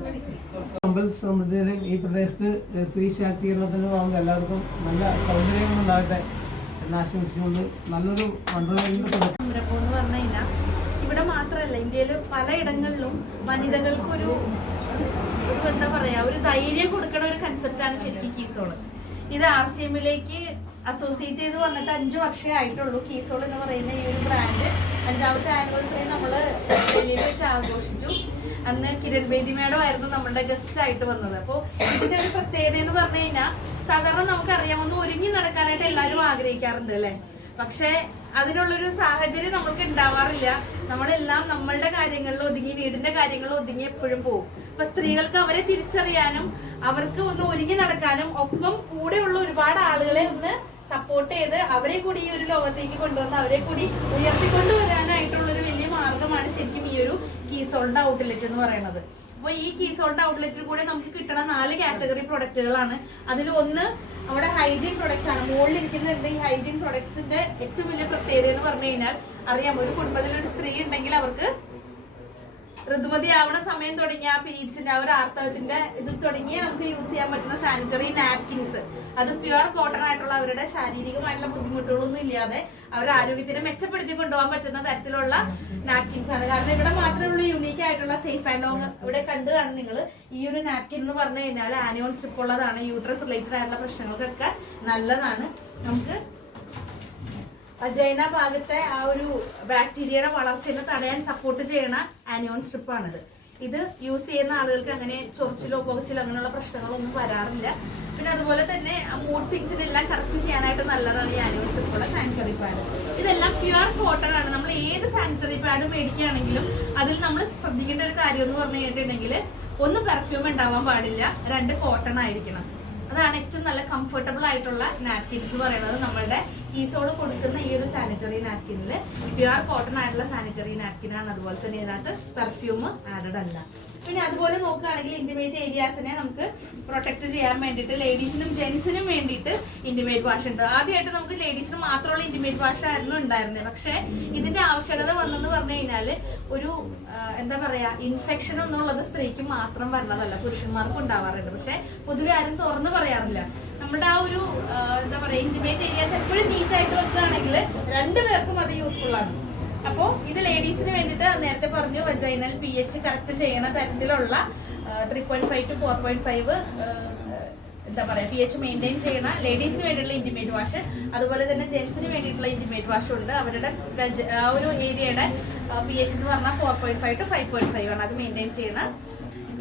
അമ്പൽ സംബന്ധിച്ചും ഈ പ്രദേശത്ത് സ്ത്രീ ശാക്തീകരണത്തിനും നമുക്ക് എല്ലാവർക്കും നല്ല സൗകര്യങ്ങളുണ്ടാകട്ടെ എന്ന് ആശംസിച്ചുകൊണ്ട് നല്ലൊരു സംരംഭം ഇവിടെ മാത്രമല്ല ഇന്ത്യയിൽ പലയിടങ്ങളിലും വനിതകൾക്കൊരു എന്താ പറയാ ഒരു ധൈര്യം കൊടുക്കണ ഒരു കൺസെപ്റ്റാണ് ശരിക്കും കീസോൾ. ഇത് ആർ സി എമ്മിലേക്ക് അസോസിയേറ്റ് ചെയ്ത് വന്നിട്ട് അഞ്ചു വർഷമേ ആയിട്ടുള്ളൂ കീസോൾ എന്ന് പറയുന്ന ഈ ഒരു ബ്രാൻഡ് അഞ്ചാമത്തെ ആനിവേഴ്സറി നമ്മൾ ഡൽഹിയിൽ വെച്ച് ആഘോഷിച്ചു. അന്ന് കിരൺ ബേദി മേഡം ആയിരുന്നു നമ്മളുടെ ഗസ്റ്റ് ആയിട്ട് വന്നത്. അപ്പോൾ ഇതിന്റെ ഒരു പ്രത്യേകത എന്ന് പറഞ്ഞു കഴിഞ്ഞാൽ സാധാരണ നമുക്കറിയാമെന്ന് ഒരുങ്ങി നടക്കാനായിട്ട് എല്ലാവരും ആഗ്രഹിക്കാറുണ്ട് അല്ലേ? പക്ഷേ അതിനുള്ളൊരു സാഹചര്യം നമുക്ക് ഉണ്ടാവാറില്ല. നമ്മളെല്ലാം നമ്മളുടെ കാര്യങ്ങളിൽ ഒതുങ്ങി വീടിന്റെ കാര്യങ്ങളിൽ ഒതുങ്ങി എപ്പോഴും പോകും. അപ്പൊ സ്ത്രീകൾക്ക് അവരെ തിരിച്ചറിയാനും അവർക്ക് ഒന്ന് ഒരുങ്ങി നടക്കാനും ഒപ്പം കൂടെയുള്ള ഒരുപാട് ആളുകളെ ഒന്ന് സപ്പോർട്ട് ചെയ്ത് അവരെ കൂടി ഈ ഒരു ലോകത്തേക്ക് കൊണ്ടുവന്ന് അവരെ കൂടി ഉയർത്തിക്കൊണ്ടുവരാനായിട്ടുള്ള ഒരു വലിയ മാർഗമാണ് ശരിക്കും ഈ ഒരു കീസോളിന്റെ ഔട്ട്ലെറ്റ് എന്ന് പറയുന്നത്. അപ്പോൾ ഈ കീസോളിന്റെ ഔട്ട്ലെറ്റിൽ കൂടെ നമുക്ക് കിട്ടണ നാല് കാറ്റഗറി പ്രൊഡക്റ്റുകളാണ് അതിൽ ഒന്ന് നമ്മുടെ ഹൈജീൻ പ്രൊഡക്ട്സ് ആണ്. മുകളിൽ ഇരിക്കുന്നുണ്ട് ഈ ഹൈജീൻ പ്രൊഡക്ട്സിന്റെ ഏറ്റവും വലിയ പ്രത്യേകത എന്ന് പറഞ്ഞു കഴിഞ്ഞാൽ അറിയാം ഒരു കുടുംബത്തിൽ ഒരു സ്ത്രീ ഉണ്ടെങ്കിൽ അവർക്ക് ഋതുമതി ആവണ സമയം തുടങ്ങിയ ആ പീരീഡ്സിന്റെ ആ ഒരു ആർത്തവത്തിന്റെ ഇത് തുടങ്ങി നമുക്ക് യൂസ് ചെയ്യാൻ പറ്റുന്ന സാനിറ്ററി നാപ്കിൻസ് അത് പ്യുവർ കോട്ടൺ ആയിട്ടുള്ള അവരുടെ ശാരീരികമായിട്ടുള്ള ബുദ്ധിമുട്ടുകളൊന്നും ഇല്ലാതെ അവരുടെ ആരോഗ്യത്തിനെ മെച്ചപ്പെടുത്തി കൊണ്ടുപോകാൻ പറ്റുന്ന തരത്തിലുള്ള നാപ്കിൻസ് ആണ്. കാരണം ഇവിടെ മാത്രമേ ഉള്ളൂ യുണീക്ക് ആയിട്ടുള്ള സേഫ് ആൻഡ് ഹോം ഇവിടെ കണ്ടു കാണും നിങ്ങൾ ഈ ഒരു നാപ്കിൻ എന്ന് പറഞ്ഞു കഴിഞ്ഞാൽ ആനിയോൺ സ്ട്രിപ്പ് ഉള്ളതാണ് യൂട്രസ് റിലേറ്റഡ് ആയിട്ടുള്ള പ്രശ്നങ്ങൾക്കൊക്കെ നല്ലതാണ്. നമുക്ക് അജൈന ഭാഗത്തെ ആ ഒരു ബാക്ടീരിയയുടെ വളർച്ചയെ തടയാൻ സപ്പോർട്ട് ചെയ്യണ ആനിയോൺ സ്ട്രിപ്പ് ആണിത്. ഇത് യൂസ് ചെയ്യുന്ന ആളുകൾക്ക് അങ്ങനെ ചൊറിച്ചിലോ പുകച്ചിലോ അങ്ങനെയുള്ള പ്രശ്നങ്ങളൊന്നും വരാറില്ല. പിന്നെ അതുപോലെ തന്നെ മൂഡ് സ്വിങ്സിനെല്ലാം കറക്റ്റ് ചെയ്യാനായിട്ട് നല്ലതാണ് ഈ ആനിയോൺ സ്ട്രിപ്പുള്ള സാനിറ്ററി പാഡ് ഇതെല്ലാം പ്യുവർ കോട്ടൺ ആണ്. നമ്മൾ ഏത് സാനിറ്ററി പാഡ് മേടിക്കുകയാണെങ്കിലും അതിൽ നമ്മൾ ശ്രദ്ധിക്കേണ്ട ഒരു കാര്യം എന്ന് പറഞ്ഞു കഴിഞ്ഞിട്ടുണ്ടെങ്കിൽ ഒന്ന് പെർഫ്യൂം ഉണ്ടാവാൻ പാടില്ല. രണ്ട് കോട്ടൺ ആയിരിക്കണം. അതാണ് ഏറ്റവും നല്ല കംഫർട്ടബിൾ ആയിട്ടുള്ള നാപ്കിൻസ് പറയുന്നത് നമ്മളുടെ ഈസോൾ കൊടുക്കുന്ന ഈ ഒരു സാനിറ്ററി നാപ്കിനിൽ പ്യുവർ കോട്ടൺ ആയിട്ടുള്ള സാനിറ്ററി നാപ്കിനാണ് അതുപോലെ തന്നെ ഇതിനകത്ത് പെർഫ്യൂം ആഡഡ് അല്ല. പിന്നെ അതുപോലെ നോക്കുകയാണെങ്കിൽ ഇന്റിമേറ്റ് ഏരിയാസിനെ നമുക്ക് പ്രൊട്ടക്ട് ചെയ്യാൻ വേണ്ടിയിട്ട് ലേഡീസിനും ജെന്റ്സിനും വേണ്ടിയിട്ട് ഇന്റിമേറ്റ് വാഷ് ഉണ്ട്. ആദ്യമായിട്ട് നമുക്ക് ലേഡീസിന് മാത്രമുള്ള ഇന്റിമേറ്റ് വാഷ് ആയിരുന്നു ഉണ്ടായിരുന്നത്. പക്ഷേ ഇതിന്റെ ആവശ്യകത വന്നെന്ന് പറഞ്ഞു കഴിഞ്ഞാൽ ഒരു എന്താ പറയാ ഇൻഫെക്ഷൻ എന്നുള്ളത് സ്ത്രീക്ക് മാത്രം വരണതല്ല പുരുഷന്മാർക്കും ഉണ്ടാവാറുണ്ട്. പക്ഷെ പൊതുവെ ആരും തുറന്നു പറയാറില്ല. നമ്മുടെ ആ ഒരു എന്താ പറയാ ഇന്റിമേറ്റ് ഏരിയാസ് എപ്പോഴും നീറ്റായിട്ട് വെക്കുകയാണെങ്കിൽ രണ്ടുപേർക്കും അത് യൂസ്ഫുൾ ആണ്. അപ്പോ ഇത് ലേഡീസിന് വേണ്ടിട്ട് നേരത്തെ പറഞ്ഞു വജൈനൽ പി എച്ച് കറക്റ്റ് ചെയ്യുന്ന തരത്തിലുള്ള three point five to four point five എന്താ പറയാ പി എച്ച് മെയിന്റെയിൻ ചെയ്യണ ലേഡീസിന് വേണ്ടിയിട്ടുള്ള ഇന്റിമേറ്റ് വാഷ് അതുപോലെ തന്നെ ജെന്റ്സിന് വേണ്ടിയിട്ടുള്ള ഇന്റിമേറ്റ് വാഷ് ഉണ്ട്. അവരുടെ ആ ഒരു ഏരിയയുടെ പി എച്ച് എന്ന് പറഞ്ഞാൽ four point five to five point five ആണ്. അത് മെയിന്റെയിൻ ചെയ്യണ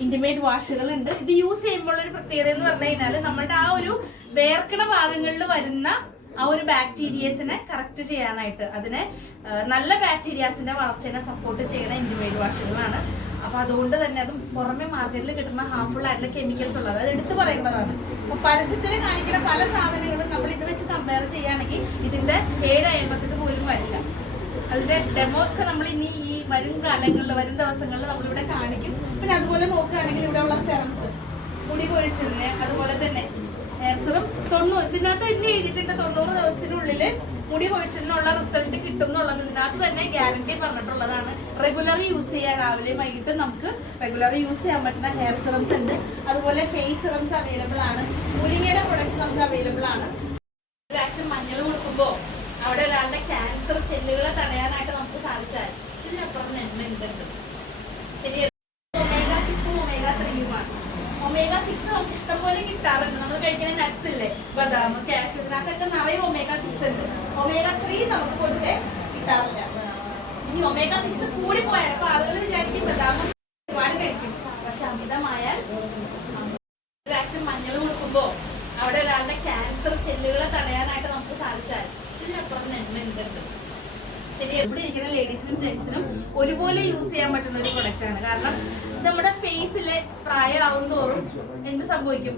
ഇന്റിമേറ്റ് വാഷുകൾ ഉണ്ട്. ഇത് യൂസ് ചെയ്യുമ്പോൾ ഒരു പ്രത്യേകത എന്ന് പറഞ്ഞു കഴിഞ്ഞാൽ നമ്മളുടെ ആ ഒരു വേർക്കണ ഭാഗങ്ങളിൽ വരുന്ന ആ ഒരു ബാക്ടീരിയസിനെ കറക്റ്റ് ചെയ്യാനായിട്ട് അതിനെ നല്ല ബാക്ടീരിയാസിന്റെ വളർച്ചയെ സപ്പോർട്ട് ചെയ്യുന്ന ഇന്റിമേറ്റ് വാഷുകളാണ് അപ്പൊ അതുകൊണ്ട് തന്നെ അതും പുറമെ മാർക്കറ്റിൽ കിട്ടുന്ന ഹാർഫുൾ ആയിട്ടുള്ള കെമിക്കൽസ് ഉള്ളത്. അത് എടുത്തു പറയേണ്ടതാണ്. അപ്പൊ പരസ്യത്തിൽ കാണിക്കുന്ന പല സാധനങ്ങളും നമ്മൾ ഇത് വെച്ച് കമ്പയർ ചെയ്യുകയാണെങ്കിൽ ഇതിന്റെ ഏഴ് അയൽപത്തിന് പോലും വരില്ല. അതിന്റെ ഡെമോ ഒക്കെ നമ്മൾ ഇനി ഈ വരും കാലങ്ങളിൽ വരും ദിവസങ്ങളിൽ നമ്മളിവിടെ കാണിക്കും. പിന്നെ അതുപോലെ നോക്കുകയാണെങ്കിൽ ഇവിടെ ഉള്ള സെറംസ് മുടി കൊഴിച്ചിലിന് അതുപോലെ തന്നെ ഹെയർ സിറം തൊണ്ണൂറ് ഇതിനകത്ത് തന്നെ എഴുതിയിട്ടുണ്ട് തൊണ്ണൂറ് ദിവസത്തിനുള്ളിൽ മുടി കൊഴിച്ചിലിനുള്ള റിസൾട്ട് കിട്ടും എന്നുള്ളത്. ഇതിനകത്ത് തന്നെ ഗ്യാരണ്ടി പറഞ്ഞിട്ടുള്ളതാണ്. റെഗുലർ യൂസ് ചെയ്യാൻ രാവിലെ വൈകിട്ട് നമുക്ക് റെഗുലർ യൂസ് ചെയ്യാൻ പറ്റുന്ന ഹെയർ സിറംസ് ഉണ്ട്. അതുപോലെ ഫേസ് സിറംസ് അവൈലബിൾ ആണ്. മുരിങ്ങയുടെ പ്രൊഡക്ട്സ് നമുക്ക് അവൈലബിൾ ആണ്. ഒരാഴ്ച മഞ്ഞൾ കൊടുക്കുമ്പോൾ അവിടെ ഒരാളുടെ ക്യാൻസർ സെല്ലുകളെ തടയാനായിട്ട് നമുക്ക് സാധിച്ചാൽ ഇതിനപ്പുറം നന്മ എന്തുണ്ട്? ശരി ഒമേഗ സിക്സും ഒമേഗ ത്രീയുമാണ് ഒമേഗ സിക്സ് നമുക്ക് ഇഷ്ടംപോലെ കിട്ടാറുണ്ട്. നമ്മൾ കഴിക്കുന്ന നട്ട്സ് ഇല്ലേ? ബദാം കാഷ്യൂ ഇതിനകത്തൊക്കെ നിറയെ ഒമേഗ സിക്സ് ഉണ്ട്. ഒമേഗ ത്രീ നമുക്ക് പൊതുവെ കിട്ടാറില്ല. ഇനി ഒമേഗ സിക്സ് കൂടി പോയാൽ അപ്പൊ ആളുകൾ വിചാരിക്കും ബദാം ഒരുപാട് കഴിക്കും. പക്ഷെ അമിതമായാൽ ഒരാഴ്ച മഞ്ഞൾ കൊടുക്കുമ്പോ അവിടെ ഒരാളുടെ ക്യാൻസർ സെല്ലുകളെ തടയാനായിട്ട് നമുക്ക് സാധിച്ചാൽ ഇതിനപ്പുറം നന്മ ശരി എവിടെ ഇരിക്കുന്ന ലേഡീസിനും ജെന്റ്സിനും ഒരുപോലെ യൂസ് ചെയ്യാൻ പറ്റുന്ന ഒരു പ്രൊഡക്റ്റ് ആണ്. കാരണം നമ്മുടെ ഫേസിലെ പ്രായമാവും തോറും എന്ത് സംഭവിക്കും?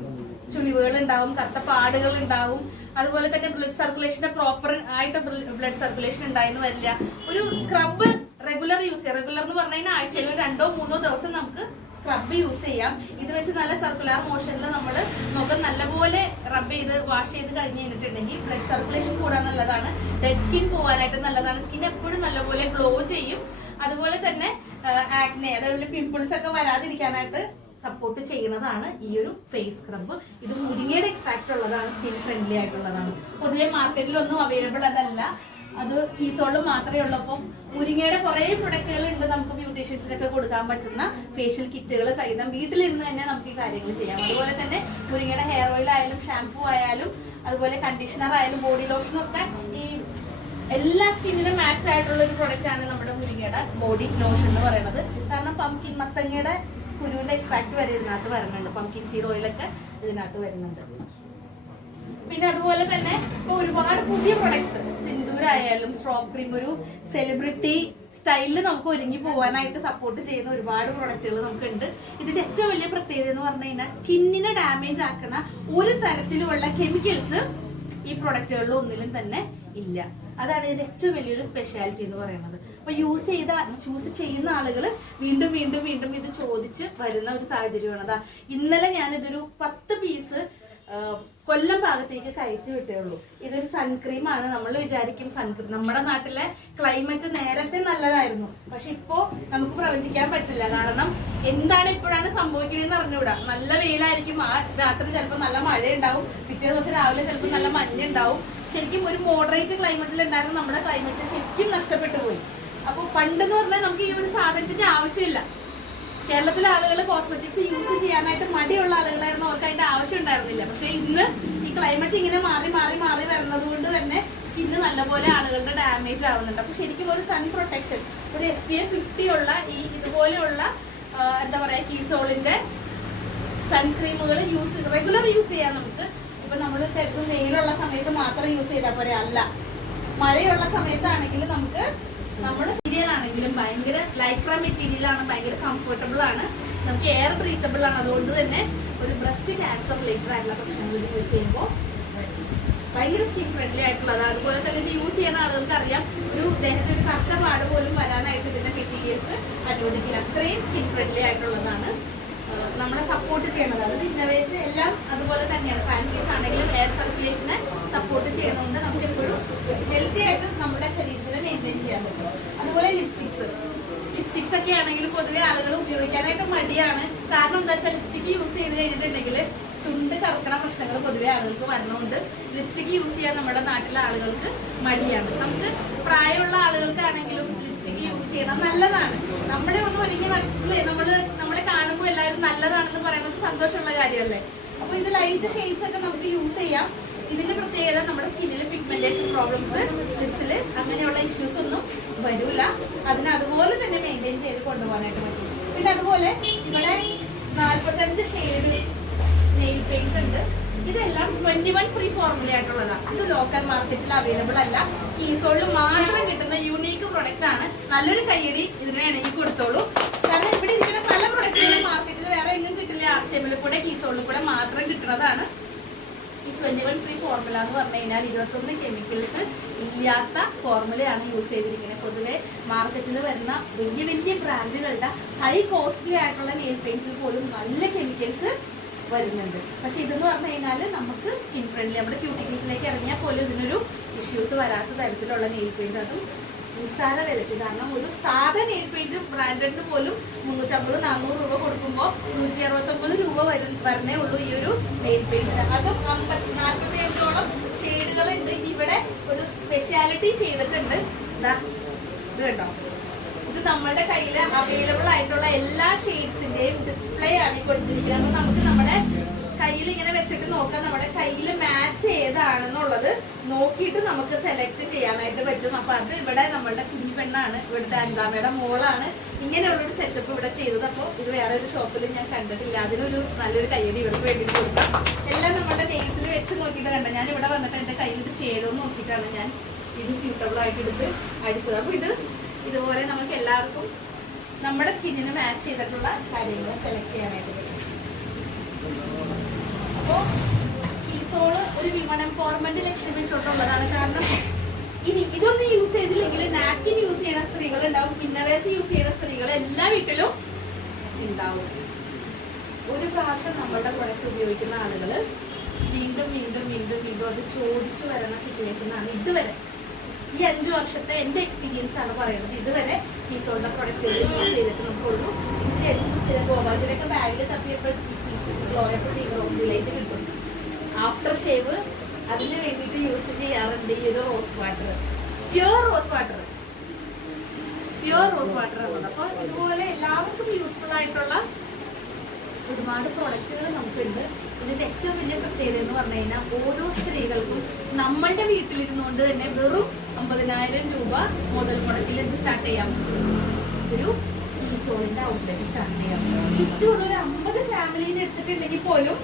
ചുളിവുകൾ ഉണ്ടാവും കറുത്ത പാടുകൾ ഉണ്ടാവും അതുപോലെ തന്നെ ബ്ലഡ് സർക്കുലേഷന്റെ പ്രോപ്പർ ആയിട്ട് ബ്ലഡ് സർക്കുലേഷൻ ഉണ്ടായെന്ന് വരില്ല. ഒരു സ്ക്രബ് റെഗുലർ യൂസ് ചെയ്യാം. റെഗുലർ എന്ന് പറഞ്ഞു കഴിഞ്ഞാൽ ആഴ്ചയിൽ രണ്ടോ മൂന്നോ ദിവസം നമുക്ക് സ്ക്രബ് യൂസ് ചെയ്യാം. ഇത് വെച്ച് നല്ല സർക്കുലർ മോഷനിൽ നമ്മൾ മുഖം നല്ലപോലെ റബ്ബ് ചെയ്ത് വാഷ് ചെയ്ത് കഴിഞ്ഞ് കഴിഞ്ഞിട്ടുണ്ടെങ്കിൽ ബ്ലഡ് സർക്കുലേഷൻ കൂടാൻ നല്ലതാണ്. ഡെഡ് സ്കിൻ പോകാനായിട്ട് നല്ലതാണ്. സ്കിൻ എപ്പോഴും നല്ലപോലെ ഗ്ലോ ചെയ്യും. അതുപോലെ തന്നെ ആക്നെ അതേപോലെ പിമ്പിൾസ് ഒക്കെ വരാതിരിക്കാനായിട്ട് സപ്പോർട്ട് ചെയ്യുന്നതാണ് ഈ ഒരു ഫേസ് സ്ക്രബ് ഇത് മുരിങ്ങയുടെ എക്സ്ട്രാക്ട് ഉള്ളതാണ് സ്കിൻ ഫ്രണ്ട്ലി ആയിട്ടുള്ളതാണ്. പൊതുവെ മാർക്കറ്റിലൊന്നും അവൈലബിൾ അതല്ല. അത് ഫീസോളും മാത്രമേ ഉള്ളപ്പോൾ മുരിങ്ങയുടെ കുറേ പ്രൊഡക്റ്റുകൾ ഉണ്ട് നമുക്ക് ബ്യൂട്ടീഷ്യൻസിനൊക്കെ കൊടുക്കാൻ പറ്റുന്ന ഫേഷ്യൽ കിറ്റുകൾ സഹിതം വീട്ടിലിരുന്ന് തന്നെ നമുക്ക് ഈ കാര്യങ്ങൾ ചെയ്യാം. അതുപോലെ തന്നെ മുരിങ്ങയുടെ ഹെയർ ഓയിൽ ആയാലും ഷാംപൂ ആയാലും അതുപോലെ കണ്ടീഷണർ ആയാലും ബോഡി ലോഷനും ഒക്കെ ഈ എല്ലാ സ്കിന്നിനും മാച്ച് ആയിട്ടുള്ള ഒരു പ്രൊഡക്റ്റ് ആണ് നമ്മുടെ മുരിങ്ങയുടെ ബോഡി ലോഷൻ എന്ന് പറയുന്നത്. കാരണം പംകിൻ മത്തങ്ങയുടെ കുരുവിന്റെ എക്സ്ട്രാക്ട് വരെ ഇതിനകത്ത് വരുന്നുണ്ട്. പംകിൻ സീഡ് ഓയിലൊക്കെ ഇതിനകത്ത് വരുന്നുണ്ട്. പിന്നെ അതുപോലെ തന്നെ ഇപ്പൊ ഒരുപാട് പുതിയ പ്രൊഡക്ട്സ് സിന്ദൂരായാലും സ്ട്രോബ് ക്രീം ഒരു സെലിബ്രിറ്റി സ്റ്റൈലിൽ നമുക്ക് ഒരുങ്ങി പോകാനായിട്ട് സപ്പോർട്ട് ചെയ്യുന്ന ഒരുപാട് പ്രൊഡക്റ്റുകൾ നമുക്കുണ്ട്. ഇതിന്റെ ഏറ്റവും വലിയ പ്രത്യേകത എന്ന് പറഞ്ഞു കഴിഞ്ഞാൽ സ്കിന്നിനെ ഡാമേജ് ആക്കുന്ന ഒരു തരത്തിലുമുള്ള കെമിക്കൽസ് ഈ പ്രൊഡക്റ്റുകളിൽ ഒന്നിലും തന്നെ ഇല്ല. അതാണ് ഇതിന്റെ ഏറ്റവും വലിയൊരു സ്പെഷ്യാലിറ്റി എന്ന് പറയുന്നത്. അപ്പൊ യൂസ് ചെയ്ത ചൂസ് ചെയ്യുന്ന ആളുകൾ വീണ്ടും വീണ്ടും വീണ്ടും ഇത് ചോദിച്ച് വരുന്ന ഒരു സാഹചര്യമാണ്. അതാ ഇന്നലെ ഇതൊരു പത്ത് പീസ് കൊല്ലം ഭാഗത്തേക്ക് കയറ്റി വിട്ടേയുള്ളൂ ഇതൊരു സൺക്രീം ആണ്. നമ്മൾ വിചാരിക്കും സൺക്രീം നമ്മുടെ നാട്ടിലെ ക്ലൈമറ്റ് നേരത്തെ നല്ലതായിരുന്നു. പക്ഷെ ഇപ്പോ നമുക്ക് പ്രവചിക്കാൻ പറ്റില്ല. കാരണം എന്താണ് ഇപ്പോഴാണ് സംഭവിക്കണേന്ന് അറിഞ്ഞുകൂടാ നല്ല വെയിലായിരിക്കും. ആ രാത്രി ചിലപ്പോൾ നല്ല മഴ ഉണ്ടാവും പിറ്റേ ദിവസം രാവിലെ ചിലപ്പോൾ നല്ല മഞ്ഞ് ഉണ്ടാവും ശരിക്കും ഒരു മോഡറേറ്റ് ക്ലൈമറ്റിൽ ഉണ്ടായിരുന്ന നമ്മുടെ ക്ലൈമറ്റ് ശരിക്കും നഷ്ടപ്പെട്ടു പോയി. അപ്പൊ പണ്ടെന്ന് പറഞ്ഞാൽ നമുക്ക് ഈ ഒരു സാധനത്തിന്റെ ആവശ്യമില്ല. കേരളത്തിലെ ആളുകൾ കോസ്മെറ്റിക്സ് യൂസ് ചെയ്യാനായിട്ട് മടിയുള്ള ആളുകളായിരുന്നു അവർക്ക് അതിന്റെ ആവശ്യം ഉണ്ടായിരുന്നില്ല. പക്ഷെ ഇന്ന് ഈ ക്ലൈമറ്റ് ഇങ്ങനെ മാറി മാറി മാറി വരുന്നത് കൊണ്ട് തന്നെ സ്കിന്ന് നല്ലപോലെ ആളുകളുടെ ഡാമേജ് ആവുന്നുണ്ട്. അപ്പൊ ശരിക്കും ഒരു സൺ പ്രൊട്ടക്ഷൻ ഒരു എസ് പി എഫ് ഫിഫ്റ്റി ഉള്ള ഈ ഇതുപോലെയുള്ള എന്താ പറയാ കീസോളിന്റെ സൺക്രീമുകൾ യൂസ് റെഗുലർ യൂസ് ചെയ്യാൻ നമുക്ക് ഇപ്പൊ നമ്മൾ കരുതും വെയിലുള്ള സമയത്ത് മാത്രം യൂസ് ചെയ്താൽ പോരെ? അല്ല. മഴയുള്ള സമയത്താണെങ്കിൽ നമുക്ക് നമ്മൾ സീരിയൽ ആണെങ്കിലും ഭയങ്കര ലൈക്ര മെറ്റീരിയൽ ആണ് ഭയങ്കര കംഫർട്ടബിൾ ആണ്. നമുക്ക് എയർ ബ്രീത്തബിൾ ആണ്. അതുകൊണ്ട് തന്നെ ഒരു ബ്രസ്റ്റ് ക്യാൻസർ റിലേറ്റഡ് ആയിട്ടുള്ള പ്രശ്നങ്ങൾ യൂസ് ചെയ്യുമ്പോൾ ഭയങ്കര സ്കിൻ ഫ്രണ്ട്ലി ആയിട്ടുള്ളത് അതുപോലെ തന്നെ ഇത് യൂസ് ചെയ്യുന്ന ആളുകൾക്ക് അറിയാം ഒരു ദേഹത്തിന് ഒരു കറുത്ത പാട് പോലും വരാനായിട്ട് ഇതിന്റെ മെറ്റീരിയൽസ് അനുവദിക്കില്ല. അത്രയും സ്കിൻ ഫ്രണ്ട്ലി ആയിട്ടുള്ളതാണ്. നമ്മളെ സപ്പോർട്ട് ചെയ്യുന്നതാണ് ഇത് ഇന്നവേഴ്സ് എല്ലാം അതുപോലെ തന്നെയാണ്. ഫാമിലീസ് ആണെങ്കിലും എയർ സർക്കുലേഷനെ സപ്പോർട്ട് ചെയ്യണമെന്ന് നമുക്ക് എപ്പോഴും ഹെൽത്തി ആയിട്ട് നമ്മുടെ ശരീരത്തിനെ മെയിന്റെയിൻ ചെയ്യാൻ പറ്റും. അതുപോലെ ലിപ്സ്റ്റിക്സ് ലിപ്സ്റ്റിക്സ് ഒക്കെ ആണെങ്കിൽ പൊതുവെ ആളുകൾ ഉപയോഗിക്കാനായിട്ട് മടിയാണ്. കാരണം എന്താ വെച്ചാൽ ലിപ്സ്റ്റിക് യൂസ് ചെയ്ത് കഴിഞ്ഞിട്ടുണ്ടെങ്കിൽ ചുണ്ട് കറക്കണ പ്രശ്നങ്ങൾ പൊതുവെ ആളുകൾക്ക് വരണമുണ്ട് ലിപ്സ്റ്റിക് യൂസ് ചെയ്യാൻ നമ്മുടെ നാട്ടിലെ ആളുകൾക്ക് മടിയാണ്. നമുക്ക് പ്രായമുള്ള ആളുകൾക്കാണെങ്കിലും ലിപ്സ്റ്റിക് യൂസ് ചെയ്യണം നല്ലതാണ്. നമ്മളെ ഒന്നും ഒരുങ്ങി നടക്കില്ലേ നമ്മൾ നമ്മളെ കാണുമ്പോൾ എല്ലാവരും നല്ലതാണെന്ന് പറയുന്നത് സന്തോഷമുള്ള കാര്യമല്ലേ? അപ്പൊ ഇത് ലൈറ്റ് ഷെയ്ഡ്സ് ഒക്കെ നമുക്ക് യൂസ് ചെയ്യാം. ഇതിന്റെ പ്രത്യേകത നമ്മുടെ സ്കിന്നിൽ പിഗ്മെന്റേഷൻ പ്രോബ്ലംസ് ലിപ്സിൽ അങ്ങനെയുള്ള ഇഷ്യൂസ് ഒന്നും വരൂല. അതിന് അതുപോലെ തന്നെ മെയിന്റെയിൻ ചെയ്ത് കൊണ്ടുപോകാനായിട്ട് പറ്റും. പിന്നെ അതുപോലെ ഇവിടെ നാൽപ്പത്തഞ്ച് ഷെയ്ഡ് നെയിൽ പെയിൻസ് ഉണ്ട്. ഇതെല്ലാം ട്വന്റി വൺ ഫ്രീ ഫോർമുല ആയിട്ടുള്ളതാണ് ഇത് ലോക്കൽ മാർക്കറ്റിൽ അവൈലബിൾ അല്ല. കീസോളിൽ മാത്രം കിട്ടുന്ന യുണീക്ക് പ്രൊഡക്റ്റ് ആണ്. നല്ലൊരു കയ്യടി ഇതിന് വേണമെങ്കിൽ കൊടുത്തോളൂ. ഇരിക്കുന്ന മാർക്കറ്റിൽ വേറെ എങ്ങും കിട്ടില്ല. ആർ സി എമ്മിൽ കൂടെ കീസോളിൽ കൂടെ മാത്രം കിട്ടുന്നതാണ്. ഈ ട്വന്റി വൺ ഫ്രീ ഫോർമുല എന്ന് പറഞ്ഞു കഴിഞ്ഞാൽ ഇരുപത്തൊന്ന് കെമിക്കൽസ് ഇല്ലാത്ത ഫോർമുലയാണ് യൂസ് ചെയ്തിരിക്കുന്നത്. പൊതുവെ മാർക്കറ്റിൽ വരുന്ന വലിയ വലിയ ബ്രാൻഡുകളുടെ ഹൈ കോസ്റ്റ്ലി ആയിട്ടുള്ള നെയിൽ പെയിന്റ്സിൽ പോലും നല്ല കെമിക്കൽസ് വരുന്നുണ്ട്. പക്ഷെ ഇതെന്ന് പറഞ്ഞു കഴിഞ്ഞാൽ നമുക്ക് സ്കിൻ ഫ്രണ്ട്ലി നമ്മുടെ ക്യൂട്ടിക്കിൾസിലേക്ക് ഇറങ്ങിയാൽ പോലും ഇതിനൊരു ഇഷ്യൂസ് വരാത്ത തരത്തിലുള്ള നെയിൽ പെയിന്റ് അതും നിസ്സാര വിലയ്ക്ക്. കാരണം ഒരു സാധാ നെയിൽ പെയിന്റ് ബ്രാൻഡഡിന് പോലും മുന്നൂറ്റമ്പത് നാനൂറ് രൂപ കൊടുക്കുമ്പോൾ നൂറ്റി അറുപത്തൊമ്പത് രൂപ വരും വരണേ ഉള്ളൂ ഈ ഒരു നെയിൽ പെയിന്റിന് അതും അമ്പത്തി നാൽപ്പത്തി അഞ്ചോളം ഷെയ്ഡുകളുണ്ട്. ഇനി ഇവിടെ ഒരു സ്പെഷ്യാലിറ്റി ചെയ്തിട്ടുണ്ട്. ഇതാ ഇത് കേട്ടോ ഇത് നമ്മളുടെ കയ്യിൽ അവൈലബിൾ ആയിട്ടുള്ള എല്ലാ ഷെയ്ഡ്സിന്റെയും ഡിസ്പ്ലേ ആണ് കൊടുത്തിരിക്കുന്നത്. നമുക്ക് നമ്മുടെ കയ്യിൽ ഇങ്ങനെ വെച്ചിട്ട് നോക്കാം. നമ്മുടെ കയ്യിൽ മാച്ച് ഏതാണെന്നുള്ളത് നോക്കിയിട്ട് നമുക്ക് സെലക്ട് ചെയ്യാനായിട്ട് പറ്റും. അപ്പൊ അത് ഇവിടെ നമ്മളുടെ കുഞ്ഞു പെണ്ണാണ് ഇവിടുത്തെ അൻതാമയുടെ മോളാണ്. ഇങ്ങനെയുള്ളൊരു സെറ്റപ്പ് ഇവിടെ ചെയ്തത്. അപ്പോൾ ഇത് വേറെ ഒരു ഷോപ്പിൽ ഞാൻ കണ്ടിട്ടില്ല. അതിനൊരു നല്ലൊരു കയ്യടി ഇവർക്ക് വേണ്ടിയിട്ട് കൊടുക്കാം. എല്ലാം നമ്മുടെ നെയ്സിൽ വെച്ച് നോക്കിയിട്ട് കണ്ട? ഞാൻ ഇവിടെ വന്നിട്ട് എന്റെ കയ്യിൽ ഇത് ചേരുമോ നോക്കിയിട്ടാണ് ഞാൻ ഇത് സ്യൂട്ടബിൾ ആയിട്ട് എടുത്ത് അടിച്ചത്. അപ്പൊ ഇത് ഇതുപോലെ നമുക്ക് എല്ലാവർക്കും നമ്മുടെ സ്കിന്നിന് മാച്ച് ചെയ്തിട്ടുള്ള കാര്യങ്ങൾ സെലക്ട് ചെയ്യാനായിട്ട് പറ്റും. അപ്പോ കീസോൾ ഒരു വിമൺ എംപവർമെന്റ് ലക്ഷ്യം കാരണം ഇനി ഇതൊന്നും യൂസ് ചെയ്തില്ലെങ്കിൽ നാപ്കിൻ യൂസ് ചെയ്യുന്ന സ്ത്രീകൾ ഉണ്ടാവും ഇന്നവേഴ്സ് യൂസ് ചെയ്യുന്ന സ്ത്രീകൾ എല്ലാ വീട്ടിലും ഉണ്ടാവും ഒരു പ്രാവശ്യം നമ്മളുടെ പ്രൊഡക്റ്റ് ഉപയോഗിക്കുന്ന ആളുകൾ വീണ്ടും വീണ്ടും വീണ്ടും വീണ്ടും അത് ചോദിച്ചു വരുന്ന സിറ്റുവേഷനാണ് ഇതുവരെ ഈ അഞ്ച് വർഷത്തെ എന്റെ എക്സ്പീരിയൻസ് ആണ് പറയുന്നത് ഇതുവരെ പീസോളുടെ പ്രൊഡക്റ്റുകൾ യൂസ് ചെയ്തിട്ട് നമുക്കുള്ളൂ ഇത് ജെൻസ് സ്ഥിരം ഗോപാജിനൊക്കെ ബാഗിൽ ഈ പീസ് ഗ്ലോയപ്പോൾ റോസ് ഡിലൈറ്റ് കിട്ടും. ആഫ്റ്റർ ഷേവ് അതിന് വേണ്ടിയിട്ട് യൂസ് ചെയ്യാറുണ്ട് ഈ ഒരു rose water pure rose water pure rose water ആണ്. അപ്പൊ ഇതുപോലെ എല്ലാവർക്കും യൂസ്ഫുൾ ആയിട്ടുള്ള ഒരുപാട് പ്രോഡക്റ്റുകൾ നമുക്കുണ്ട്. ഇതിന്റെ ഏറ്റവും വലിയ പ്രത്യേകത എന്ന് പറഞ്ഞു കഴിഞ്ഞാൽ ഓരോ സ്ത്രീകൾക്കും നമ്മളുടെ വീട്ടിലിരുന്നുകൊണ്ട് തന്നെ വെറും അമ്പതിനായിരം രൂപ മുതൽ മുടക്കിൽ എന്ത് സ്റ്റാർട്ട് ചെയ്യാം ഒരു ഈസോളിന്റെ ഔട്ട്ലെറ്റ് സ്റ്റാർട്ട് ചെയ്യാം ചുറ്റുമുള്ള ഒരു അമ്പത് ഫാമിലിനെ എടുത്തിട്ടുണ്ടെങ്കിൽ പോലും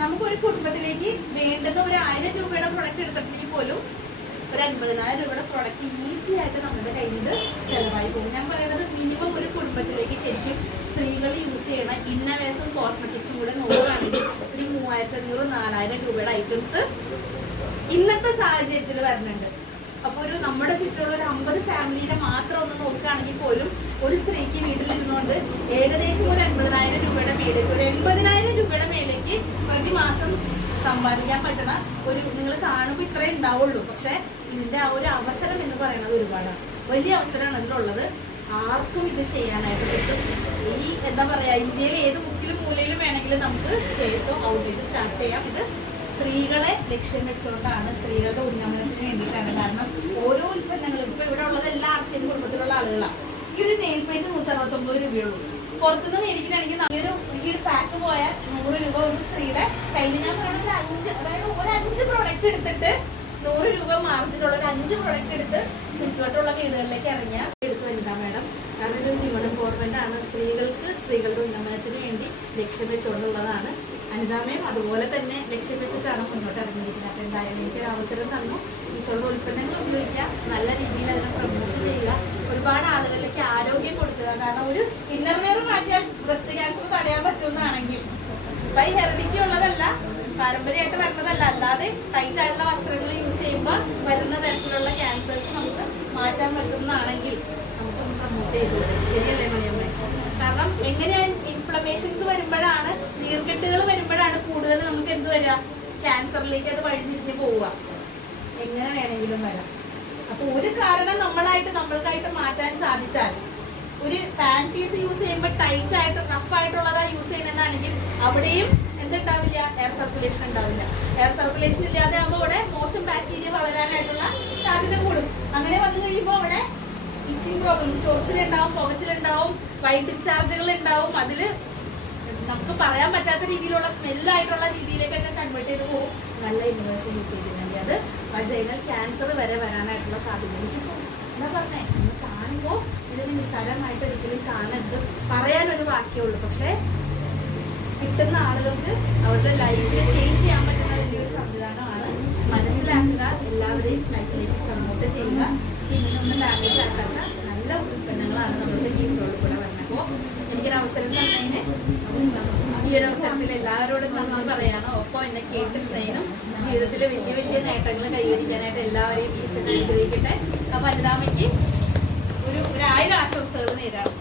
നമുക്കൊരു കുടുംബത്തിലേക്ക് വേണ്ടുന്ന ഒരു ആയിരം രൂപയുടെ പ്രൊഡക്റ്റ് എടുത്തിട്ടുണ്ടെങ്കിൽ പോലും ഒരു അൻപതിനായിരം രൂപയുടെ പ്രൊഡക്റ്റ് ഈസി ആയിട്ട് നമ്മുടെ കയ്യിൽ ചെലവായി പോകും. ഞാൻ പറയുന്നത് മിനിമം ഒരു കുടുംബത്തിലേക്ക് ശരിക്കും സ്ത്രീകൾ യൂസ് ചെയ്യണ ഇന്നവേഴ്സും കോസ്മെറ്റിക്സും കൂടെ നോക്കുകയാണെങ്കിൽ ഒരു മൂവായിരത്തി അഞ്ഞൂറ് നാലായിരം രൂപയുടെ ഐറ്റംസ് ഇന്നത്തെ സാഹചര്യത്തിൽ വരുന്നുണ്ട്. അപ്പൊ ഒരു നമ്മുടെ ചുറ്റുമുള്ള ഒരു അമ്പത് ഫാമിലിയുടെ മാത്രം ഒന്ന് നോക്കുകയാണെങ്കിൽ പോലും ഒരു സ്ത്രീക്ക് വീട്ടിലിരുന്നുകൊണ്ട് ഏകദേശം ഒരു അൻപതിനായിരം രൂപയുടെ മേലേക്ക് ഒരു എൺപതിനായിരം രൂപയുടെ മേലേക്ക് പ്രതിമാസം സമ്പാദിക്കാൻ പറ്റണ ഒരു നിങ്ങൾ കാണുമ്പോൾ ഇത്രേ ഉണ്ടാവുള്ളൂ. പക്ഷെ ഇതിന്റെ ആ ഒരു അവസരം എന്ന് പറയുന്നത് ഒരുപാടാണ്. വലിയ അവസരമാണ് ഇതിലുള്ളത്. ആർക്കും ഇത് ചെയ്യാനായിട്ട് പറ്റും. ഈ എന്താ പറയാ ഇന്ത്യയിലെ ഏത് മുക്കിലും മൂലയിലും വേണമെങ്കിലും നമുക്ക് ചേർത്തോ ഔട്ട്ലെറ്റ് സ്റ്റാർട്ട് ചെയ്യാം. ഇത് സ്ത്രീകളെ ലക്ഷ്യം വെച്ചുകൊണ്ടാണ് സ്ത്രീകളുടെ ഉന്നമനത്തിന് വേണ്ടിയിട്ടാണ് കാരണം ഓരോ ഉൽപ്പന്നങ്ങളും ഇപ്പൊ ഇവിടെ ഉള്ളത് എല്ലാ ആർസിയും കുടുംബത്തിലുള്ള ആളുകളാണ് ഈ ഒരു നെയിൽ പെയിന്റ് നൂറ്റി അറുപത്തൊമ്പത് രൂപയുള്ളൂ പുറത്തുനിന്ന് മേടിക്കുകയാണെങ്കിൽ ഈ ഒരു ഈ ഒരു പാക്ക് പോയാൽ നൂറ് രൂപ ഒരു സ്ത്രീയുടെ കയ്യിൽ ഞാൻ പറയുന്നത് അഞ്ച് അതായത് ഒരു അഞ്ച് പ്രോഡക്റ്റ് എടുത്തിട്ട് നൂറ് രൂപ മാർജിനുള്ള ഒരു അഞ്ച് പ്രോഡക്റ്റ് എടുത്ത് ചുറ്റുവട്ടമുള്ള വീടുകളിലേക്ക് ഇറങ്ങിയാൽ എടുത്ത് വനിതാ മാഡം കാരണം ഇതൊരു വിമൺ എംപവർമെന്റ് ആണ്. സ്ത്രീകൾക്ക് സ്ത്രീകളുടെ ഉന്നമനത്തിന് വേണ്ടി ലക്ഷ്യം വെച്ചുകൊണ്ടുള്ളതാണ്. അനിതാമയും അതുപോലെ തന്നെ ലക്ഷ്യം വെച്ചിട്ടാണ് മുന്നോട്ട് ഇറങ്ങിയിരിക്കുന്നത്. അപ്പം എന്തായാലും എനിക്ക് ഒരു അവസരം തന്നു. ഈശോയുടെ ഉൽപ്പന്നങ്ങൾ ഉപയോഗിക്കുക നല്ല രീതിയിൽ അതിനെ പ്രൊമോട്ട് ചെയ്യുക ഒരുപാട് ആളുകളിലേക്ക് ആരോഗ്യം കൊടുക്കുക. കാരണം ഒരു ഇന്നർവെയർ മാറ്റിയാൽ ബ്രസ്റ്റ് ക്യാൻസർ തടയാൻ പറ്റുന്നതാണെങ്കിൽ. ബൈ ഹെറിഡിറ്റി ഉള്ളതല്ല പാരമ്പര്യമായിട്ട് വരുന്നതല്ല. അല്ലാതെ ടൈറ്റ് ആയിട്ടുള്ള വസ്ത്രങ്ങൾ യൂസ് ചെയ്യുമ്പോൾ വരുന്ന തരത്തിലുള്ള ക്യാൻസേഴ്സ് നമുക്ക് മാറ്റാൻ പറ്റുന്നതാണെങ്കിൽ നമുക്കൊന്ന് പ്രൊമോട്ട് ചെയ്തു ശരിയല്ലേ മണിയമ്മ? കാരണം എങ്ങനെയാണ് ഇൻഫ്ലമേഷൻസ് വരുമ്പോഴാണ് നീർക്കെട്ടുകൾ കൂടുതൽ നമുക്ക് എന്ത് വരാം ക്യാൻസറിലേക്ക് അത് വഴിതിരിഞ്ഞ് പോവുക. എങ്ങനെ വേണമെങ്കിലും വരാം. അപ്പൊ ഒരു കാരണം നമ്മളായിട്ട് നമ്മൾക്കായിട്ട് മാറ്റാൻ സാധിച്ചാൽ ഒരു പാന്റീസ് യൂസ് ചെയ്യുമ്പോൾ ടൈറ്റ് ആയിട്ട് റഫ് ആയിട്ടുള്ളതാ യൂസ് ചെയ്യണമെന്നാണെങ്കിൽ അവിടെയും എന്തുണ്ടാവില്ല? എയർ സർക്കുലേഷൻ ഉണ്ടാവില്ല. എയർ സർക്കുലേഷൻ ഇല്ലാതെ ആകുമ്പോൾ അവിടെ മോശം ബാക്ടീരിയ വളരാനായിട്ടുള്ള സാധ്യത കൂടും. അങ്ങനെ വന്നു കഴിയുമ്പോൾ അവിടെ ഇച്ചിങ് പ്രോബ്ലം സ്റ്റോർച്ചിലുണ്ടാവും പുകച്ചിലുണ്ടാവും വൈറ്റ് ഡിസ്ചാർജുകൾ ഉണ്ടാവും അതിൽ നമുക്ക് പറയാൻ പറ്റാത്ത രീതിയിലുള്ള സ്മെല്ലായിട്ടുള്ള രീതിയിലേക്കൊക്കെ കൺവേർട്ട് ചെയ്ത് പോകും. നല്ല യൂണിവേഴ്സ് യൂസ് ചെയ്തിട്ടുണ്ടെങ്കിൽ അത് വജൈനൽ ക്യാൻസർ വരെ വരാനായിട്ടുള്ള സാധ്യതയിലേക്ക് പോകും എന്താ പറഞ്ഞേ? നമ്മൾ കാണുമ്പോൾ ഇതിന് നിസ്സാരമായിട്ട് ഒരിക്കലും കാണരുത്. പറയാനൊരു വാക്യമുള്ളൂ പക്ഷേ കിട്ടുന്ന ആളുകൾക്ക് അവരുടെ ലൈഫിനെ ചേഞ്ച് ചെയ്യാൻ പറ്റുന്ന വലിയൊരു സംവിധാനമാണ് മനസ്സിലാക്കുക എല്ലാവരെയും ലൈഫിലേക്ക് പ്രൊമോട്ട് ചെയ്യുക. സ്കിന്നിനൊന്നും ഡാമേജ് ആക്കാത്ത നല്ല ഉൽപ്പന്നങ്ങളാണ് നമ്മളുടെ കേസുകളിൽ കൂടെ വരുന്നത്. അപ്പോൾ എനിക്കൊരു അവസരം തന്നതിന് ഈ ഒരു അവസരത്തിൽ എല്ലാവരോടും നന്ദി പറയാണ് ഒപ്പം എന്നെ കേട്ടിരുന്നതിനും ജീവിതത്തിൽ വലിയ വലിയ നേട്ടങ്ങൾ കൈവരിക്കാനായിട്ട് എല്ലാവരെയും ഈശ്വരൻ അനുഗ്രഹിക്കട്ടെ. അപ്പൊ അനിതാമയ്ക്ക് ഒരു ഒരായിരം ആശംസകൾ നേരാണ്.